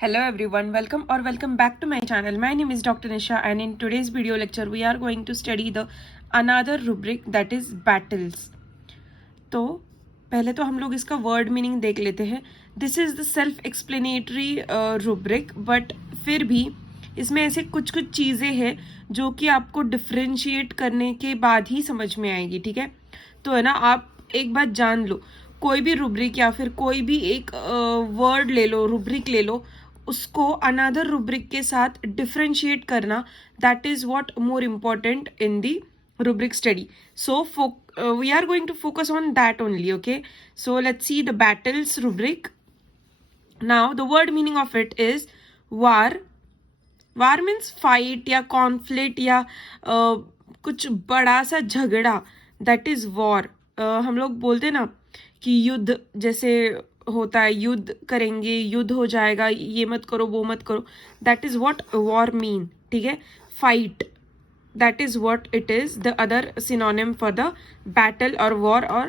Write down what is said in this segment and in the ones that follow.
Hello everyone, welcome back to my channel. My name is Dr. Nisha and in today's video lecture we are going to study the another rubric that is battles. तो पहले तो हम लोग इसका word meaning देख लेते हैं. This is the self explanatory rubric, but फिर भी इसमें ऐसे कुछ कुछ चीज़ें हैं जो कि आपको डिफ्रेंशिएट करने के बाद ही समझ में आएगी. ठीक है, तो है ना, आप एक बात जान लो, कोई भी रुब्रिक या फिर कोई भी एक वर्ड ले लो, रुब्रिक ले लो, उसको अनदर रुब्रिक के साथ डिफ्रेंशिएट करना, that is what more important in the rubric study. So we are going to focus on that only. Okay, so let's see the battles rubric. Now the word meaning of it is war. War means fight या conflict या कुछ बड़ा सा झगड़ा, that is war. हम लोग बोलते हैं ना कि युद्ध जैसे होता है, युद्ध करेंगे, युद्ध हो जाएगा, ये मत करो वो मत करो, that is what war mean. ठीक है, fight, that is what it is, the other synonym for the battle or war or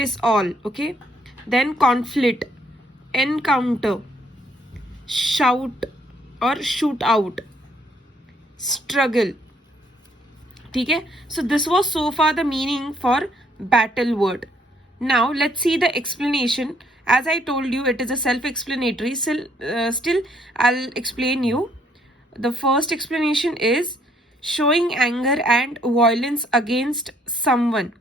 this all. Okay, then conflict, encounter, shout or shoot out, struggle. ठीक है, so this was so far the meaning for battle word. Now let's see the explanation. As I told you, it is a self-explanatory. Still I'll explain you. The first explanation is showing anger and violence against someone.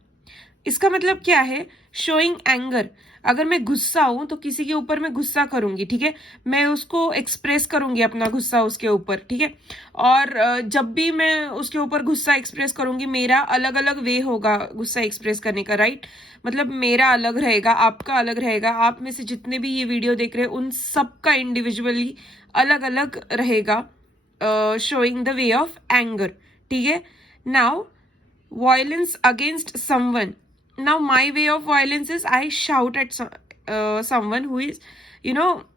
इसका मतलब क्या है? showing anger, अगर मैं गुस्सा हूं तो किसी के ऊपर मैं गुस्सा करूंगी. ठीक है, मैं उसको एक्सप्रेस करूंगी अपना गुस्सा उसके ऊपर. ठीक है, और जब भी मैं उसके ऊपर गुस्सा एक्सप्रेस करूंगी, मेरा अलग अलग वे होगा गुस्सा एक्सप्रेस करने का. राइट, मतलब मेरा अलग रहेगा, आपका अलग रहेगा, आप में से जितने भी ये वीडियो देख रहे हैं उन सबका इंडिविजुअली अलग अलग रहेगा showing the way of anger. ठीक है, now violence against someone. Now my way of violence is I shout at someone who is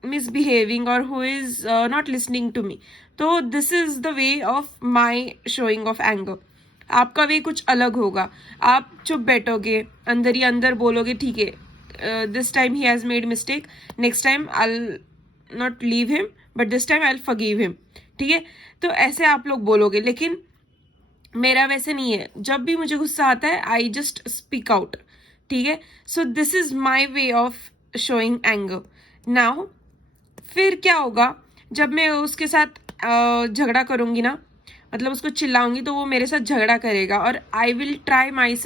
misbehaving or who is not listening to me. तो this is the way of my showing of anger. आपका वे कुछ अलग होगा. आप चुप बैठोगे, अंदर ही अंदर बोलोगे ठीक है, this time he has made mistake, next time I'll not leave him but this time I'll forgive him. ठीक है, तो ऐसे आप लोग बोलोगे, लेकिन मेरा वैसे नहीं है. जब भी मुझे गुस्सा आता है आई जस्ट स्पीक आउट. ठीक है, so this is my way of showing anger. Now फिर क्या होगा, जब मैं उसके साथ झगड़ा करूंगी ना, मतलब उसको चिल्लाऊंगी, तो वो मेरे साथ झगड़ा करेगा और I will try my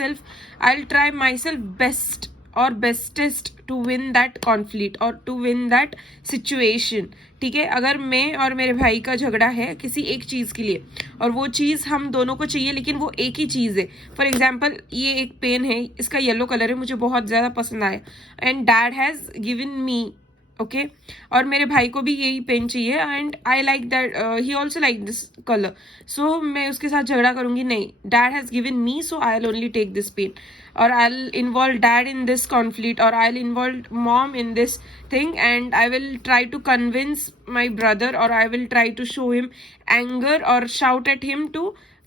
self best और bestest to win that conflict और टू विन दैट सिचुएशन. ठीक है, अगर मैं और मेरे भाई का झगड़ा है किसी एक चीज़ के लिए और वो चीज़ हम दोनों को चाहिए, लेकिन वो एक ही चीज़ है. फॉर एग्जाम्पल, ये एक पेन है, इसका येलो कलर है, मुझे बहुत ज़्यादा पसंद आया and dad has given me. Okay, और मेरे भाई को भी यही पेन चाहिए and I like that, he also like this colour. So मैं उसके साथ झगड़ा करूंगी, नहीं, dad has given me so I will only take this pen, or I'll involve dad in this conflict, or I'll involve mom in this thing, and I will try to convince my brother, or I will try to show him anger or shout at him to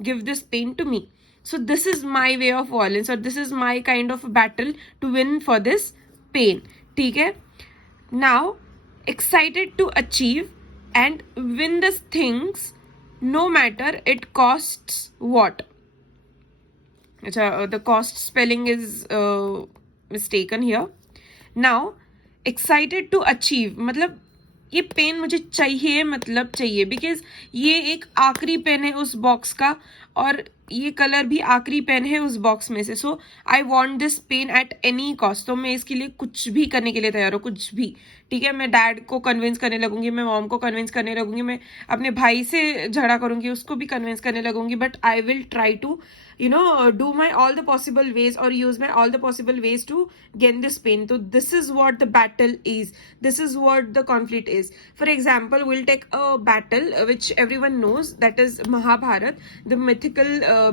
give this pain to me. So this is my way of violence, or this is my kind of battle to win for this pain. ठीक है, now excited to achieve and win these things no matter it costs what. The cost spelling is mistaken here. Now excited to achieve, मतलब ये pen मुझे चाहिए, मतलब चाहिए, because ये एक आखिरी पेन है उस बॉक्स का और ये कलर भी आखिरी पेन है उस बॉक्स में से. So I want this pen at any cost. तो मैं इसके लिए कुछ भी करने के लिए तैयार हूँ, कुछ भी. ठीक है, मैं डैड को कन्विंस करने लगूंगी, मैं मॉम को कन्विंस करने लगूंगी, मैं अपने भाई से झगड़ा करूंगी, उसको भी कन्विंस करने लगूंगी, but I will try to do my all the possible ways or use my all the possible ways to gain this pain. So this is what the battle is, this is what the conflict is. For example, we'll take a battle which everyone knows, that is Mahabharat, the mythical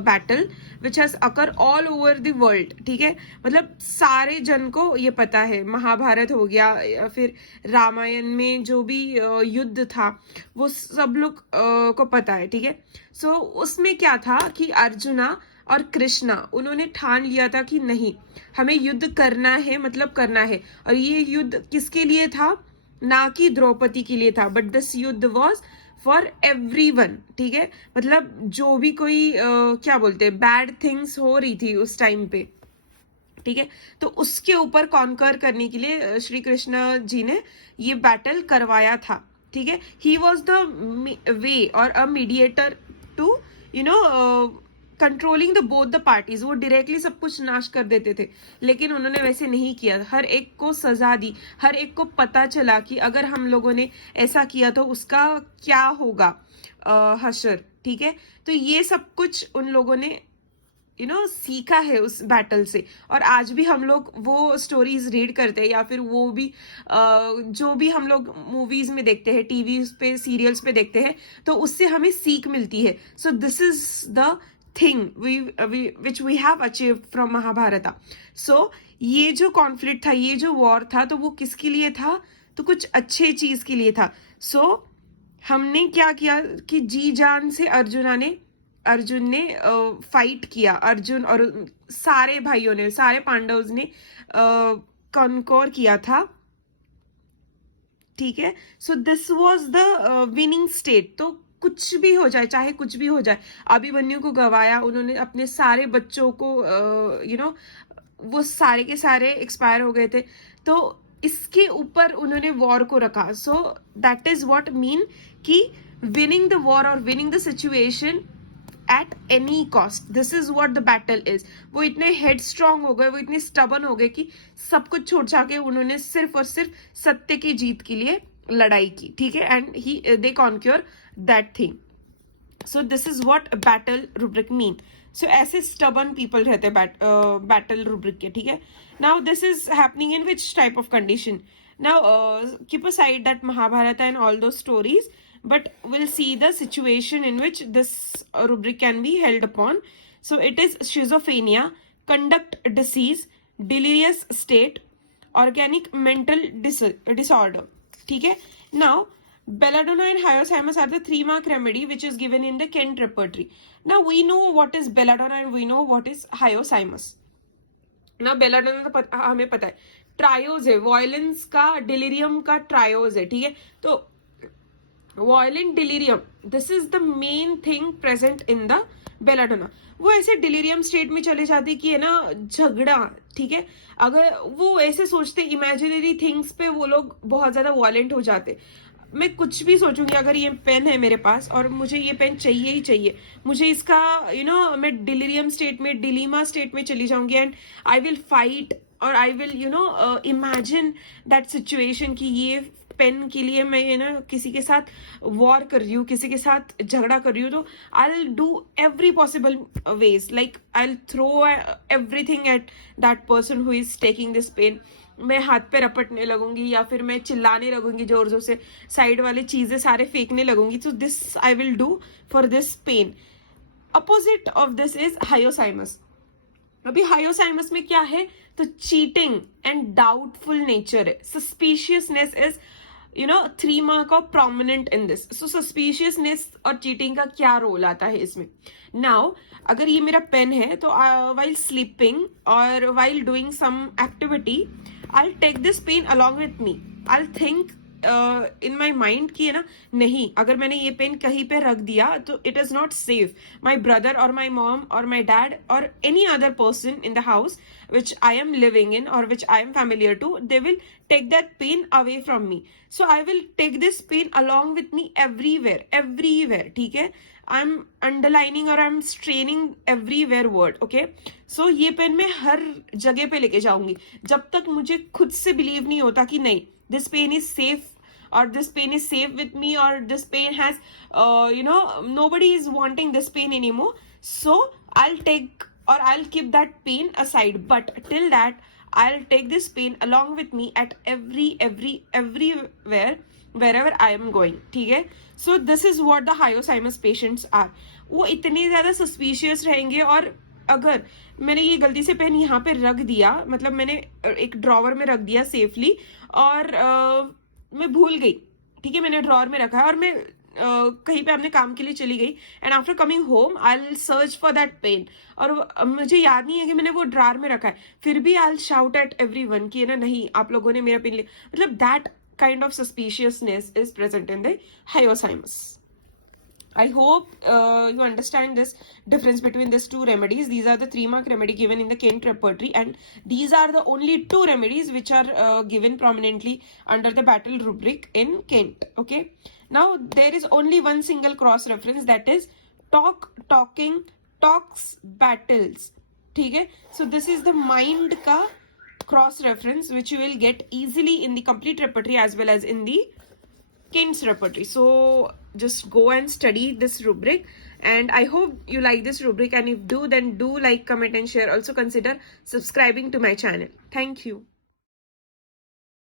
battle which has occurred all over the world. ठीक है, मतलब सारे जन को ये पता है. महाभारत हो गया या फिर रामायण में जो भी युद्ध था वो सब लोग को पता है. ठीक है, सो उसमें क्या था कि अर्जुना और कृष्णा, उन्होंने ठान लिया था कि नहीं, हमें युद्ध करना है, मतलब करना है. और ये युद्ध किसके लिए था? ना कि द्रौपदी के लिए था, बट दिस युद्ध वॉज फॉर एवरीवन, ठीक है। मतलब जो भी कोई क्या बोलते हैं बैड थिंग्स हो रही थी उस टाइम पे, ठीक है, तो उसके ऊपर कॉन्कर करने के लिए श्री कृष्ण जी ने ये बैटल करवाया था, ठीक है। ही वॉज द वे और a mediator to you know controlling the both the parties. वो डायरेक्टली सब कुछ नाश कर देते थे, लेकिन उन्होंने वैसे नहीं किया, हर एक को सजा दी, हर एक को पता चला कि अगर हम लोगों ने ऐसा किया तो उसका क्या होगा, हशर, ठीक है। तो ये सब कुछ उन लोगों ने सीखा है उस बैटल से, और आज भी हम लोग वो स्टोरीज रीड करते हैं, या फिर वो भी जो भी हम लोग मूवीज में देखते हैं, टीवी पे, सीरियल्स पे देखते हैं, तो उससे हमें सीख मिलती है। So this is the thing which we have achieved from Mahabharat. So ये जो कॉन्फ्लिक्ट था, ये जो वॉर था, तो वो किसके लिए था? तो कुछ अच्छे चीज के लिए था। सो हमने क्या किया कि जी जान से अर्जुन ने फाइट किया, अर्जुन और सारे भाइयों ने, सारे पांडवों ने कॉन्कोर किया था, ठीक है। So this was the winning state. तो कुछ भी हो जाए, चाहे कुछ भी हो जाए, अभिमन्यु को गवाया उन्होंने, अपने सारे बच्चों को वो सारे के सारे एक्सपायर हो गए थे, तो इसके ऊपर उन्होंने वॉर को रखा। So that is what mean कि विनिंग द वॉर और winning the situation at any cost, this is what the battle is. वो इतने हेड स्ट्रांग हो गए, वो इतने स्टबन हो गए कि सब कुछ छोड़ छा के उन्होंने सिर्फ और सिर्फ सत्य की जीत के लिए लड़ाई की, ठीक है। And he they conquer that thing. So this is what battle rubric mean. So ऐसे स्टबन पीपल रहते हैं बैटल रुब्रिक के, ठीक है। Now this is happening in which type of condition? Now keep aside that Mahabharata and all those stories, but we'll see the situation in which this rubric can be held upon. So it is schizophrenia, conduct disease, delirious state, organic mental disorder, ठीक है। Now belladonna and hyoscyamus are the 3-mark remedy which is given in the Kent repertory. Now we know what is belladonna and we know what is hyoscyamus. Now belladonna तो हमें पता है triose है, violence का, delirium का triose है, ठीक है। तो violent delirium, this is the main thing present in the belladonna. वो ऐसे डिलीरियम स्टेट में चले जाते कि है ना झगड़ा, ठीक है। अगर वो ऐसे सोचते इमेजिनरी थिंग्स पे, वो लोग बहुत ज्यादा वायलेंट हो जाते। मैं कुछ भी सोचूंगी, अगर ये पेन है मेरे पास और मुझे ये पेन चाहिए ही चाहिए, मुझे इसका मैं डिलीरियम स्टेट में, डिलीमा स्टेट में चली जाऊंगी, एंड आई विल फाइट, और I will imagine that situation कि ये पेन के लिए मैं किसी के साथ वॉर कर रही हूँ, किसी के साथ झगड़ा कर रही हूँ। तो I will do every possible ways, like I will throw everything at that person who is taking this pain. मैं हाथ पे रपटने लगूंगी, या फिर मैं चिल्लाने लगूंगी जोर जोर से, साइड वाले चीजें सारे फेंकने लगूंगी। तो this I will do for this pen. Opposite of this is hyoscyamus. अभी हायोसाइमस में क्या है? तो चीटिंग एंड डाउटफुल नेचर है। Suspiciousness is 3 mark of prominent in this. So suspiciousness और चीटिंग का क्या रोल आता है इसमें? नाउ अगर ये मेरा पेन है, तो वाइल स्लीपिंग और while doing some activity, I take this pen along with me. I think in my mind कि है ना, नहीं, अगर मैंने ये पेन कहीं पे रख दिया तो it is not safe. My brother और माई मॉम और माई डैड और any other person in the house which I am living in or which I am familiar to, they will take that pain away from me. So I will take this pain along with me everywhere, ठीक है। I'm underlining or I'm straining everywhere word, okay? So ये pen मैं हर जगह पे लेके जाऊंगी जब तक मुझे खुद से बिलीव नहीं होता कि नहीं, this pain is safe, or this pain is safe with me, or this pain has nobody is wanting this pain anymore. So I'll take, or I'll keep that pain aside, but till that I'll take this pain along with me at everywhere wherever I am going, ठीक है। So this is what the hyoscyamus patients are. वो इतने ज्यादा suspicious रहेंगे, और अगर मैंने ये गलती से पेन यहाँ पे रख दिया, मतलब मैंने एक ड्रॉवर में रख दिया सेफली, और मैं भूल गई, ठीक है, मैंने ड्रॉवर में रखा है और मैं कहीं पे अपने काम के लिए चली गई, and after coming home I will search for that pain, और मुझे याद नहीं है कि मैंने वो ड्रॉवर में रखा है, फिर भी I will shout at everyone कि है ना, नहीं, आप लोगों ने मेरा पेन लिया। मतलब that kind of suspiciousness is present in the hyoscyamus. I hope you understand this difference between these two remedies. These are the 3-mark remedy given in the Kent repertory, and these are the only 2 remedies which are given prominently under the battle rubric in Kent. Okay. Now there is only one single cross reference, that is talk, talking, talks, battles. Okay. So this is the mind ka cross reference which you will get easily in the complete repertory as well as in the Kent's repertory. So just go and study this rubric, and I hope you like this rubric, and if do, then do like, comment and share. Also consider subscribing to my channel. Thank you.